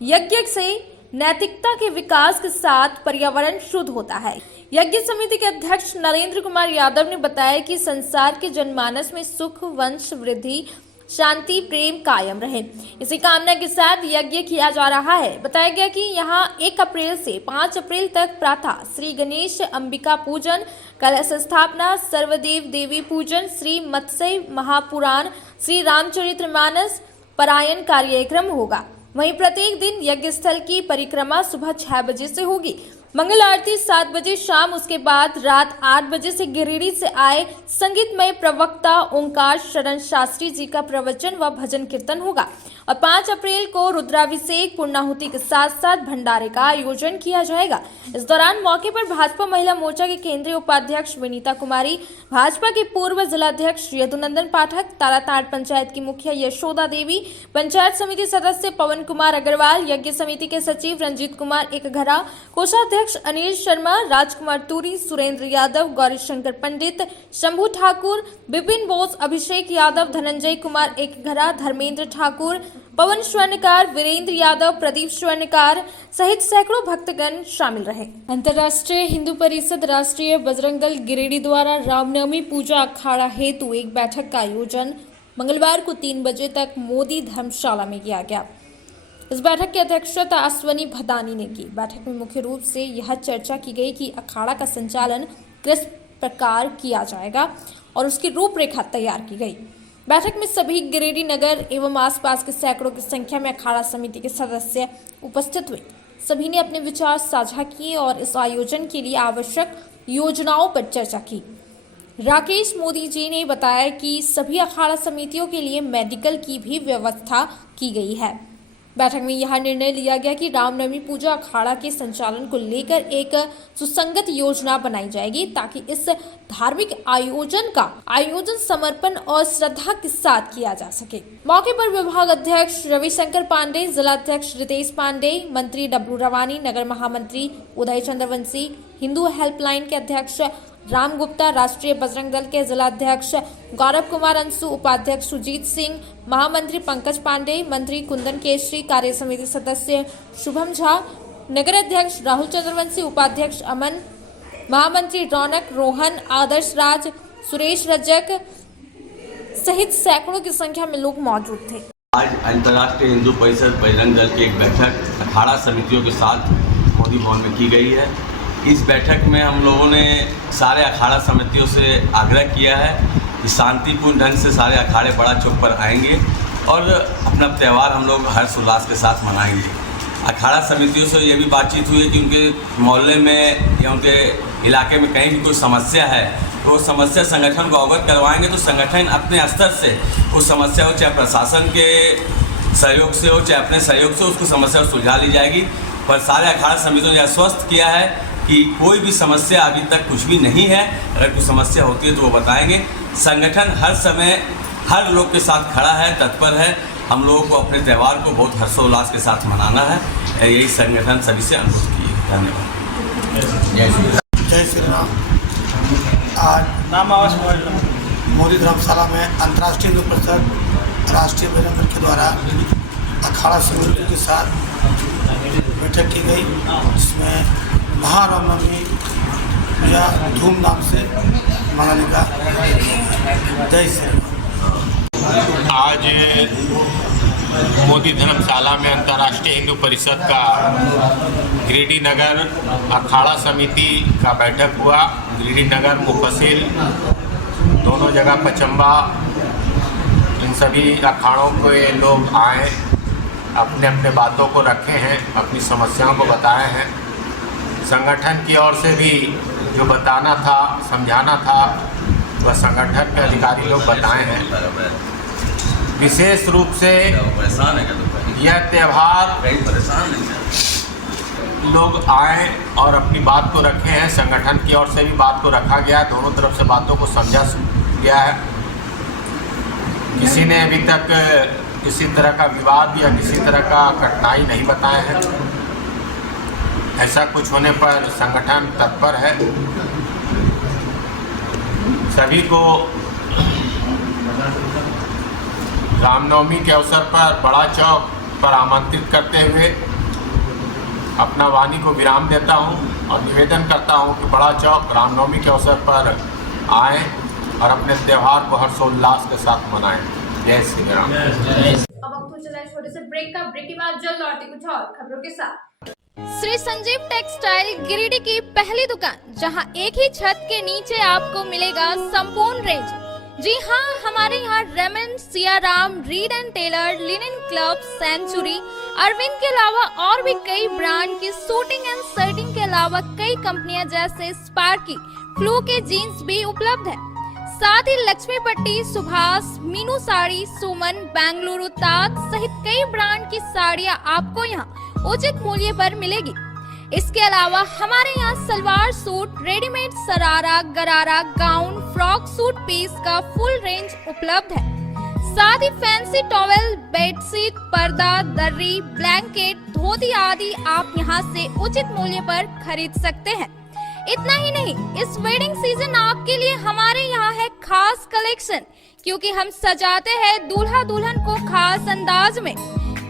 यज्ञ से नैतिकता के विकास के साथ पर्यावरण शुद्ध होता है। यज्ञ समिति के अध्यक्ष नरेंद्र कुमार यादव ने बताया कि संसार के जनमानस में सुख, वंश वृद्धि, शांति, प्रेम कायम रहे, इसी कामना के साथ यज्ञ किया जा रहा है। बताया गया कि यहाँ 1 अप्रैल से 5 अप्रैल तक प्रातः श्री गणेश अंबिका पूजन, कलश स्थापना, सर्वदेव देवी पूजन, श्री मत्स्य महापुराण, श्री रामचरितमानस पारायण कार्यक्रम होगा। वहीं प्रत्येक दिन यज्ञ स्थल की परिक्रमा सुबह 6 बजे से होगी। मंगल आरती 7 बजे शाम, उसके बाद रात 8 बजे से गिरिडीह से आए संगीतमय प्रवक्ता ओंकार शरण शास्त्री जी का प्रवचन व भजन कीर्तन होगा और 5 अप्रैल को रुद्राभिषेक, पूर्णाहुति के साथ साथ भंडारे का आयोजन किया जाएगा। इस दौरान मौके पर भाजपा महिला मोर्चा के केंद्रीय उपाध्यक्ष विनीता कुमारी, भाजपा के पूर्व जिलाध्यक्ष यदुनंदन पाठक, ताराताड़ पंचायत की मुखिया यशोदा देवी, पंचायत समिति सदस्य पवन कुमार अग्रवाल, यज्ञ समिति के सचिव रंजीत कुमार एकघरा, कोषाध्यक्ष अनिल शर्मा, राजकुमार तुरी, सुरेंद्र यादव, गौरी शंकर पंडित, शंभू ठाकुर, विपिन बोस, अभिषेक यादव, धनंजय कुमार एकघरा, धर्मेंद्र ठाकुर, पवन स्वर्णकार, वीरेंद्र यादव, प्रदीप स्वर्णकार सहित सैकड़ों भक्तगण शामिल रहे। अंतर्राष्ट्रीय हिंदू परिषद राष्ट्रीय बजरंग दल गिरिडीह द्वारा रामनवमी पूजा अखाड़ा हेतु एक बैठक का आयोजन मंगलवार को 3 बजे तक मोदी धर्मशाला में किया गया। इस बैठक की अध्यक्षता अश्वनी भदानी ने की। बैठक में मुख्य रूप से यह चर्चा की गई कि अखाड़ा का संचालन किस प्रकार किया जाएगा और उसकी रूपरेखा तैयार की गई। बैठक में सभी गिरिडीह नगर एवं आसपास के सैकड़ों की संख्या में अखाड़ा समिति के सदस्य उपस्थित हुए। सभी ने अपने विचार साझा किए और इस आयोजन के लिए आवश्यक योजनाओं पर चर्चा की। राकेश मोदी जी ने बताया कि सभी अखाड़ा समितियों के लिए मेडिकल की भी व्यवस्था की गई है। बैठक में यह निर्णय लिया गया कि रामनवमी पूजा अखाड़ा के संचालन को लेकर एक सुसंगत योजना बनाई जाएगी ताकि इस धार्मिक आयोजन का आयोजन समर्पण और श्रद्धा के साथ किया जा सके। मौके पर विभाग अध्यक्ष रविशंकर पांडे, जिलाध्यक्ष रितेश पांडे, मंत्री डब्लू रवानी, नगर महामंत्री उदय चंद्रवंशी, हिंदू हेल्पलाइन के अध्यक्ष राम गुप्ता, राष्ट्रीय बजरंग दल के जिलाध्यक्ष गौरव कुमार अंशु, उपाध्यक्ष सुजीत सिंह, महामंत्री पंकज पांडे, मंत्री कुंदन केशरी, कार्य समिति सदस्य शुभम झा, नगर अध्यक्ष राहुल चंद्रवंशी, उपाध्यक्ष अमन, महामंत्री रौनक, रोहन, आदर्श राज, सुरेश रजक सहित सैकड़ों की संख्या में लोग मौजूद थे। आज अंतर्राष्ट्रीय हिंदू परिषद बजरंग दल की एक बैठक अखाड़ा समितियों के साथ मोदी भवन में की गई है। इस बैठक में हम लोगों ने सारे अखाड़ा समितियों से आग्रह किया है कि शांतिपूर्ण ढंग से सारे अखाड़े बड़ा चौक पर आएंगे और अपना त्यौहार हम लोग हर्ष उल्लास के साथ मनाएंगे। अखाड़ा समितियों से ये भी बातचीत हुई है कि उनके मोहल्ले में या उनके इलाके में कहीं भी कोई समस्या है तो समस्या संगठन को अवगत करवाएंगे, तो संगठन अपने स्तर से कुछ समस्या हो, चाहे प्रशासन के सहयोग से हो चाहे अपने सहयोग से, उसको समस्या सुलझा ली जाएगी। पर सारे अखाड़ा समितियों ने आश्वस्त किया है कि कोई भी समस्या अभी तक कुछ भी नहीं है, अगर कोई समस्या होती है तो वो बताएंगे। संगठन हर समय हर लोग के साथ खड़ा है, तत्पर है। हम लोगों को अपने त्यौहार को बहुत हर्षोल्लास के साथ मनाना है, यही संगठन सभी से अनुरोध किए। धन्यवाद। जय श्री राम। आज मोदी धर्मशाला में अंतर्राष्ट्रीय हिंदू परिषद राष्ट्रीय बजरंग दल के द्वारा अखाड़ा समिति के साथ बैठक की गई, जिसमें महारामनवमी या धूमधाम से मनाने का। जय श्री राम। आज मोदी धर्मशाला में अंतर्राष्ट्रीय हिंदू परिषद का गिरिडीह नगर अखाड़ा समिति का बैठक हुआ। गिरिडीह नगर, मुफस्सिल दोनों जगह पचम्बा, इन सभी अखाड़ों के लोग आए, अपने अपने बातों को रखे हैं, अपनी समस्याओं को बताए हैं। संगठन की ओर से भी जो बताना था, समझाना था, वह संगठन के अधिकारी लोग बताए हैं। विशेष रूप से यह त्यौहार लोग आए और अपनी बात को रखे हैं। संगठन की ओर से भी बात को रखा गया, दोनों तरफ से बातों को समझा गया है। किसी ने अभी तक किसी तरह का विवाद या किसी तरह का कठिनाई नहीं बताए हैं। ऐसा कुछ होने पर संगठन तत्पर है। सभी को रामनवमी के अवसर पर बड़ा चौक पर आमंत्रित करते हुए अपना वाणी को विराम देता हूं और निवेदन करता हूं कि बड़ा चौक रामनवमी के अवसर पर आएं और अपने त्यौहार को हर्षोल्लास के साथ मनाएं। जय श्री राम। अब वक्त हो चला है छोटे से ब्रेक का। ब्रेक के बाद जल्द लौटते कुछ और खबरों के साथ। श्री संजीव टेक्सटाइल गिरिडीह की पहली दुकान, जहां एक ही छत के नीचे आपको मिलेगा संपूर्ण रेंज। जी हाँ, हमारे यहाँ Raymond, Siyaram, Reid and Taylor, Linen Club, Century, Arvind के अलावा और भी कई ब्रांड की सूटिंग एंड शर्टिंग के अलावा कई कंपनियां जैसे स्पार्की, फ्लू के जीन्स भी उपलब्ध है। साथ ही लक्ष्मी पट्टी, सुभाष, मीनू साड़ी, सुमन, बेंगलुरु ताज सहित कई ब्रांड की साड़ियां आपको यहाँ उचित मूल्य पर मिलेगी। इसके अलावा हमारे यहाँ सलवार सूट, रेडीमेड सरारा, गरारा, गाउन, फ्रॉक सूट पीस का फुल रेंज उपलब्ध है। साथ ही फैंसी टॉवेल, बेडशीट, पर्दा, दर्री, ब्लैंकेट, धोती आदि आप यहाँ से उचित मूल्य पर खरीद सकते हैं। इतना ही नहीं, इस वेडिंग सीजन आपके लिए हमारे यहाँ है खास कलेक्शन, क्योंकि हम सजाते हैं दूल्हा दुल्हन को खास अंदाज में।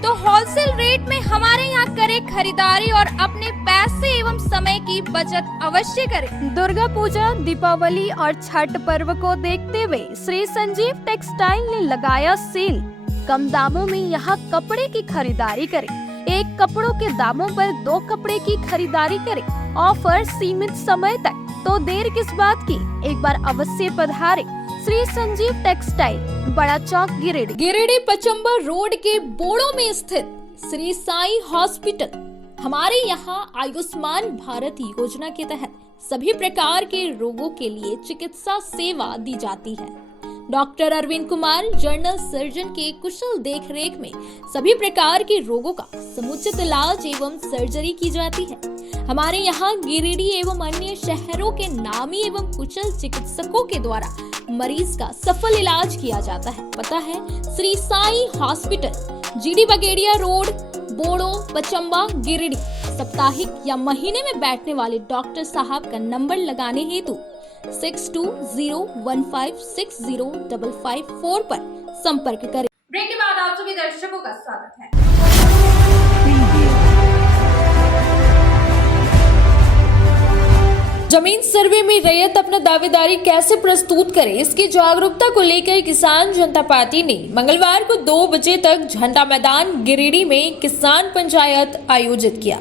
तो होलसेल रेट में हमारे यहाँ करें खरीदारी और अपने पैसे एवं समय की बचत अवश्य करें। दुर्गा पूजा, दीपावली और छठ पर्व को देखते हुए श्री संजीव टेक्सटाइल ने लगाया सेल। कम दामों में यहाँ कपड़े की खरीदारी करें। एक कपड़ों के दामों पर 2 कपड़े की खरीदारी करें। ऑफर सीमित समय तक, तो देर किस बात की, एक बार अवश्य पधारें। श्री संजीव टेक्सटाइल, बड़ा चौक, गिरिडीह। गिरिडीह पचम्बा रोड के बोड़ो में स्थित श्री साई हॉस्पिटल। हमारे यहाँ आयुष्मान भारत योजना के तहत सभी प्रकार के रोगों के लिए चिकित्सा सेवा दी जाती है। Doctor Arvind Kumar, general surgeon के कुशल देखरेख में सभी प्रकार के रोगों का समुचित इलाज एवं सर्जरी की जाती है। हमारे यहाँ गिरिडीह एवं अन्य शहरों के नामी एवं कुशल चिकित्सकों के द्वारा मरीज का सफल इलाज किया जाता है। पता है Shri Sai hospital, GD Bagedia road, Bodo, Pachamba, Giridih. साप्ताहिक या महीने में बैठने वाले डॉक्टर साहब का नंबर लगाने हेतु 6201560554 पर संपर्क करें। ब्रेक के बाद आप सभी दर्शकों का स्वागत है। जमीन सर्वे में रैयत अपना दावेदारी कैसे प्रस्तुत करे, इसकी जागरूकता को लेकर किसान जनता पार्टी ने मंगलवार को 2 बजे तक झंडा मैदान गिरिडीह में किसान पंचायत आयोजित किया।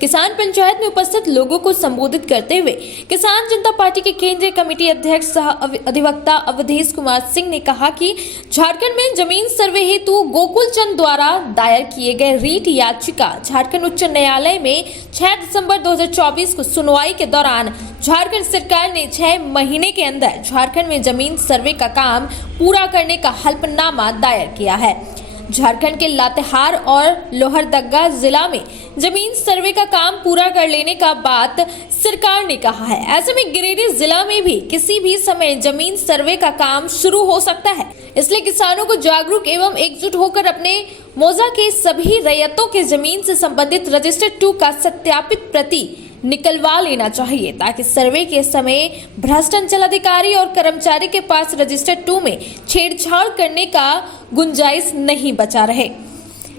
किसान पंचायत में उपस्थित लोगों को संबोधित करते हुए किसान जनता पार्टी के केंद्रीय कमेटी अध्यक्ष सह अधिवक्ता अवधेश कुमार सिंह ने कहा कि झारखंड में जमीन सर्वे हेतु गोकुल चंद द्वारा दायर किए गए रीट याचिका झारखंड उच्च न्यायालय में 6 दिसंबर 2024 को सुनवाई के दौरान झारखंड सरकार ने 6 महीने के अंदर झारखंड में जमीन सर्वे का काम पूरा करने का हल्फनामा दायर किया है। झारखंड के लातेहार और लोहरदगा जिला में जमीन सर्वे का काम पूरा कर लेने का बात सरकार ने कहा है। ऐसे में गिरिडीह जिला में भी किसी भी समय जमीन सर्वे का काम शुरू हो सकता है, इसलिए किसानों को जागरूक एवं एकजुट होकर अपने मौजा के सभी रैयतों के जमीन से संबंधित रजिस्टर्ड 2 का सत्यापित प्रति निकलवा लेना चाहिए, ताकि सर्वे के समय भ्रष्ट अंचल अधिकारी और कर्मचारी के पास रजिस्टर्ड 2 में छेड़छाड़ करने का गुंजाइश नहीं बचा रहे।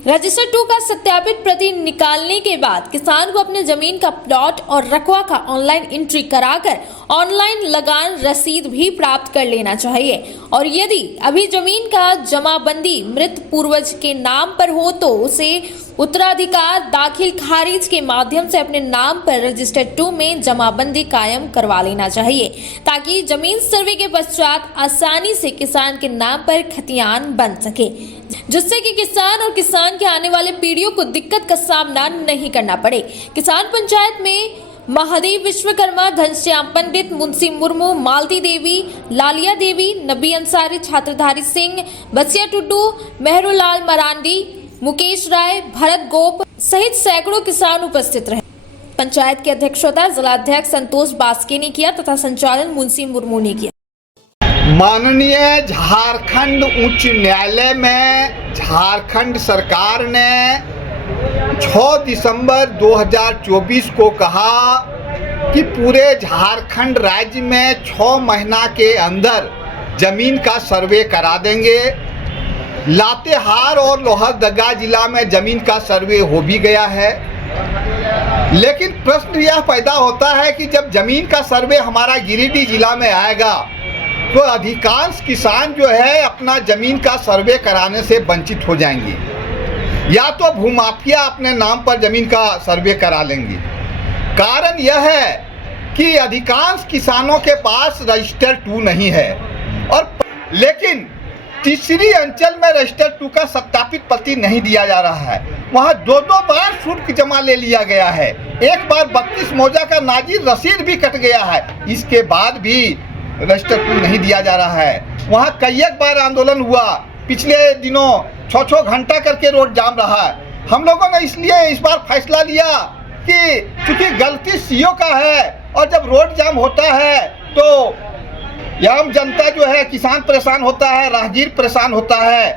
रजिस्टर 2 का सत्यापित प्रति निकालने के बाद किसान को अपने जमीन का प्लॉट और रकबा का ऑनलाइन एंट्री कराकर ऑनलाइन लगान रसीद भी प्राप्त कर लेना चाहिए, और यदि अभी जमीन का जमाबंदी मृत पूर्वज के नाम पर हो तो उसे उत्तराधिकार दाखिल खारिज के माध्यम से अपने नाम पर रजिस्टर 2 में जमाबंदी कायम करवा लेना चाहिए, ताकि जमीन सर्वे के पश्चात आसानी से किसान के नाम पर खतियान बन सके, जिससे कि किसान और किसान के आने वाले पीढ़ियों को दिक्कत का सामना नहीं करना पड़े। किसान पंचायत में महादेव विश्वकर्मा, घनश्याम पंडित, मुंशी मुर्मू, मालती देवी, लालिया देवी, नबी अंसारी, छात्रधारी सिंह, बसिया टुड्डू, मेहरुलाल मरांडी, मुकेश राय, भरत गोप सहित सैकड़ों किसान उपस्थित रहे। पंचायत की अध्यक्षता जिलाध्यक्ष संतोष बास्के ने किया तथा संचालन मुंशी मुर्मू ने किया। माननीय झारखंड उच्च न्यायालय में झारखंड सरकार ने 6 दिसंबर 2024 को कहा कि पूरे झारखंड राज्य में 6 महीना के अंदर जमीन का सर्वे करा देंगे। लातेहार और लोहरदगा जिला में जमीन का सर्वे हो भी गया है, लेकिन प्रश्न यह पैदा होता है कि जब जमीन का सर्वे हमारा गिरिडीह जिला में आएगा तो अधिकांश किसान जो है अपना जमीन का सर्वे कराने से वंचित हो जाएंगे, या तो भूमाफिया अपने नाम पर जमीन का सर्वे करा लेंगे। कारण यह है कि अधिकांश किसानों के पास रजिस्टर 2 नहीं है, और लेकिन तीसरी अंचल में रजिस्टर 2 का सत्यापित प्रति नहीं दिया जा रहा है। वहाँ 2 बार शुल्क जमा ले लिया गया है, एक बार 32 मौजा का नाजिर रसीद भी कट गया है, इसके बाद भी रजिस्टर 2 नहीं दिया जा रहा है। वहाँ कई एक बार आंदोलन हुआ, पिछले दिनों 6-6 घंटा करके रोड जाम रहा है। हम लोगों ने इसलिए इस बार फैसला लिया कि चूंकि गलती सीओ का है, और जब रोड जाम होता है तो आम जनता जो है, किसान परेशान होता है, राहगीर परेशान होता है,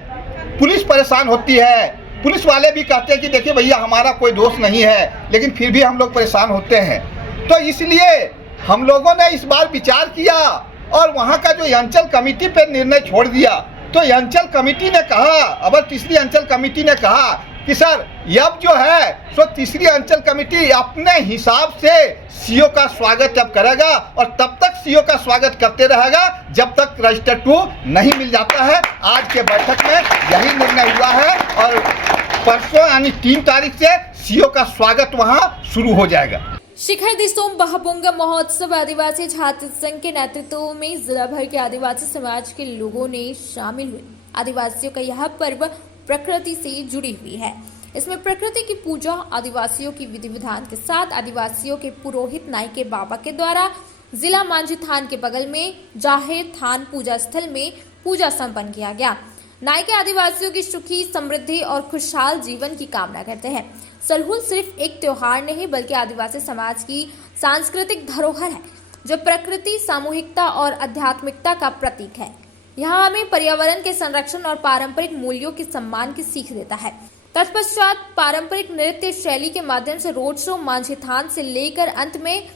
पुलिस परेशान होती है। पुलिस वाले भी कहते हैं कि देखिए भैया हमारा कोई दोष नहीं है, लेकिन फिर भी हम लोग परेशान होते हैं। तो इसलिए हम लोगों ने इस बार विचार किया और वहाँ का जो अंचल कमेटी पे निर्णय छोड़ दिया। तो अंचल कमेटी ने कहा, अब तीसरी अंचल कमेटी ने कहा कि सर अब जो है सो तीसरी अंचल कमेटी अपने हिसाब से सीओ का स्वागत अब करेगा, और तब तक सीओ का स्वागत करते रहेगा जब तक रजिस्टर 2 नहीं मिल जाता है। आज के बैठक में यही निर्णय हुआ है, और परसों यानी 3 तारीख से सीओ का स्वागत वहाँ शुरू हो जाएगा। शिखर दिसोम महापुंग महोत्सव आदिवासी छात्र संघ के नेतृत्व में जिला भर के आदिवासी समाज के लोगों ने शामिल हुए। आदिवासियों का यह पर्व प्रकृति से जुड़ी हुई है। इसमें प्रकृति की पूजा आदिवासियों की विधि विधान के साथ आदिवासियों के पुरोहित नाइके बाबा के द्वारा जिला मांझी थान के बगल में जाहिर थान पूजा स्थल में पूजा संपन्न किया गया। नाइके आदिवासियों की सुखी समृद्धि और खुशहाल जीवन की कामना करते हैं। सरहुल सिर्फ एक त्योहार नहीं बल्कि आदिवासी समाज की सांस्कृतिक धरोहर है, जो प्रकृति, सामूहिकता और आध्यात्मिकता का प्रतीक है। यहाँ हमें पर्यावरण के संरक्षण और पारंपरिक मूल्यों के सम्मान की सीख देता है। तत्पश्चात पारंपरिक नृत्य शैली के माध्यम से रोड शो मांझी थान से लेकर अंत में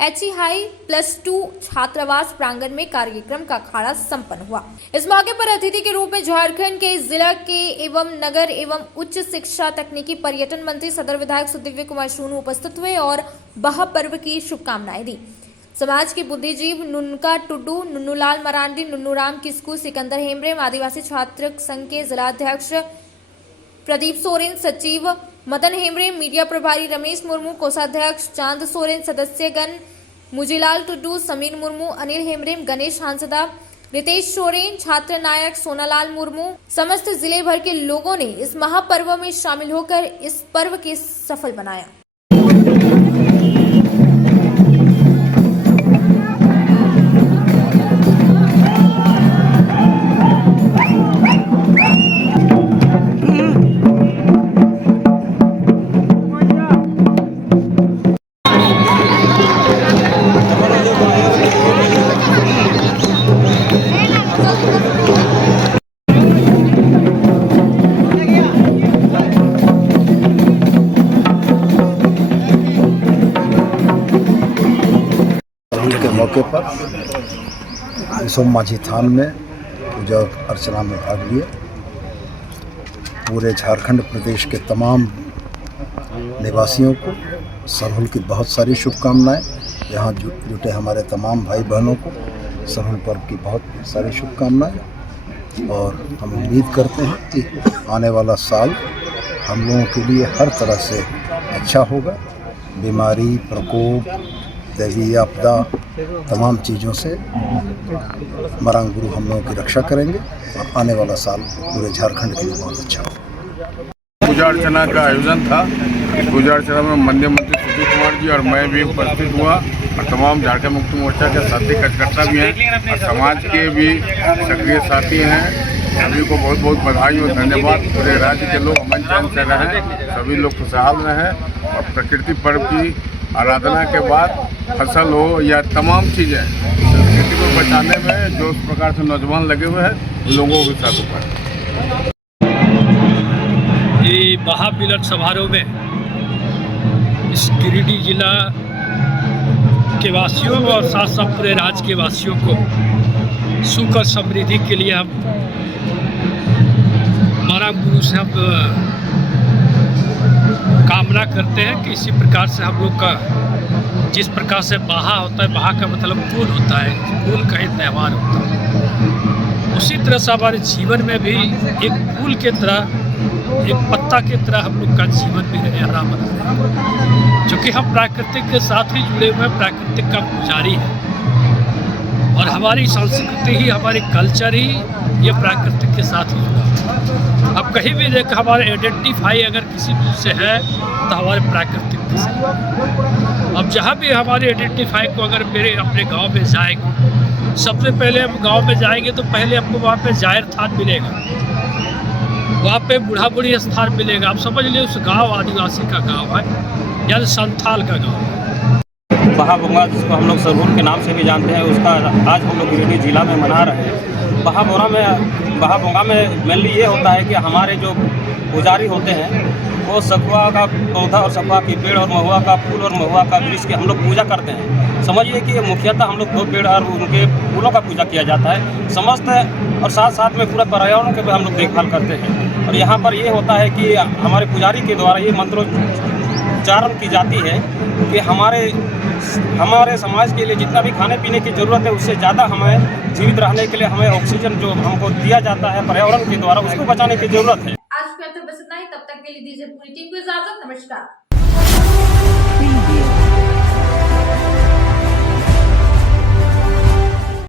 HE हाई +2 छात्रावास प्रांगण में कार्यक्रम का अखाड़ा संपन्न हुआ। इस मौके पर अतिथि के रूप में झारखंड के जिला के एवं नगर एवं उच्च शिक्षा तकनीकी पर्यटन मंत्री सदर विधायक सुदिव्य कुमार सोनू उपस्थित हुए और महापर्व की शुभकामनाएं दी। समाज के बुद्धिजीव नुनका टुडू, नुन्नूलाल मरांडी, नुन्नूराम किस्कू, सिकंदर हेम्ब्रेम, आदिवासी छात्र संघ के जिलाध्यक्ष प्रदीप सोरेन, सचिव मदन हेम्ब्रेम, मीडिया प्रभारी रमेश मुर्मू, कोषाध्यक्ष चांद सोरेन, सदस्यगण मुजीलाल टुडू, समीर मुर्मू, अनिल हेम्ब्रेम, गणेश हांसदा, रितेश सोरेन, छात्र नायक सोनालाल मुर्मू, समस्त जिले भर के लोगों ने इस महापर्व में शामिल होकर इस पर्व के सफल बनाया। के मौके पर सोम माझी थान में पूजा अर्चना में भाग लिए। पूरे झारखंड प्रदेश के तमाम निवासियों को सरहुल की बहुत सारी शुभकामनाएं। यहाँ जुटे हमारे तमाम भाई बहनों को सरहुल पर्व की बहुत सारी शुभकामनाएं और हम उम्मीद करते हैं कि आने वाला साल हम लोगों के लिए हर तरह से अच्छा होगा। बीमारी, प्रकोप, दैवीय आपदा, तमाम चीज़ों से मरांग गुरु हम लोगों की रक्षा करेंगे और आने वाला साल पूरे झारखंड के लिए बहुत अच्छा होगा। पूजा अर्चना का आयोजन था। इस पूजा अर्चना में मंदिर मंत्री सुशील कुमार जी और मैं भी उपस्थित हुआ और तमाम झारखंड मुक्ति मोर्चा के साथी कार्यकर्ता भी हैं और समाज के भी सक्रिय साथी हैं। सभी को बहुत बहुत बधाई और धन्यवाद। पूरे राज्य के लोग अमन चैन से रहें, सभी लोग खुशहाल रहें और प्रकृति पर्व की आराधना के बाद फसल हो या तमाम चीज़ें संस्कृति को बचाने में जो उस प्रकार से नौजवान लगे हुए हैं लोगों के साथ ऊपर ये महामिलन समारोह में इस गिरिडीह जिला के वासियों और साथ साथ पूरे राज्य के वासियों को सुख और समृद्धि के लिए हम मरांग गुरु से हम कामना करते हैं कि इसी प्रकार से हम लोग का जिस प्रकार से बहा होता है, बहा का मतलब फूल होता है, फूल का ही त्यौहार होता है, उसी तरह से हमारे जीवन में भी एक फूल के तरह, एक पत्ता के तरह हम लोग का जीवन भी रहे, हरा भरा रहे, क्योंकि हम प्राकृतिक के साथ ही जुड़े हुए, प्राकृतिक का पुजारी है और हमारी संस्कृति ही, हमारी कल्चर ही ये प्राकृतिक के साथ ही जुड़ा। अब कहीं भी देख हमारे आइडेंटिफाई अगर किसी से है तो हमारे प्राकृतिक के साथ। अब जहाँ भी हमारे आइडेंटिफाई को अगर मेरे अपने गांव में जाएंगे, सबसे पहले हम गांव में जाएंगे तो पहले आपको वहाँ पे जाहिर स्थान मिलेगा, वहाँ पे बूढ़ा बूढ़ी स्थान मिलेगा। आप समझ लीजिए उस गाँव आदिवासी का गाँव है या संथाल का गाँव है। बहाबोंगा जिसको हम लोग सरहुल के नाम से भी जानते हैं, उसका आज हम लोग गिरिडीह जिला में मना रहे हैं। बहाबोंगा में मेनली ये होता है कि हमारे जो पुजारी होते हैं वो सखुआ का पौधा और सखुआ की पेड़ और महुआ का फूल और महुआ का वृक्ष की हम लोग पूजा करते हैं। समझिए कि मुख्यतः हम लोग दो पेड़ और उनके फूलों का पूजा किया जाता है समस्त, और साथ साथ में पूरा पर्यावरण के भी हम लोग देखभाल करते हैं। और यहाँ पर ये होता है कि हमारे पुजारी के द्वारा ये मंत्रोच्चारण की जाती है कि हमारे समाज के लिए जितना भी खाने पीने की ज़रूरत है उससे ज़्यादा हमें जीवित रहने के लिए हमें ऑक्सीजन जो हमको दिया जाता है पर्यावरण के द्वारा, उसको बचाने की ज़रूरत है। आज का तो बस इतना ही, तब तक के लिए दीजिए पूरी टीम को इजाजत। नमस्कार।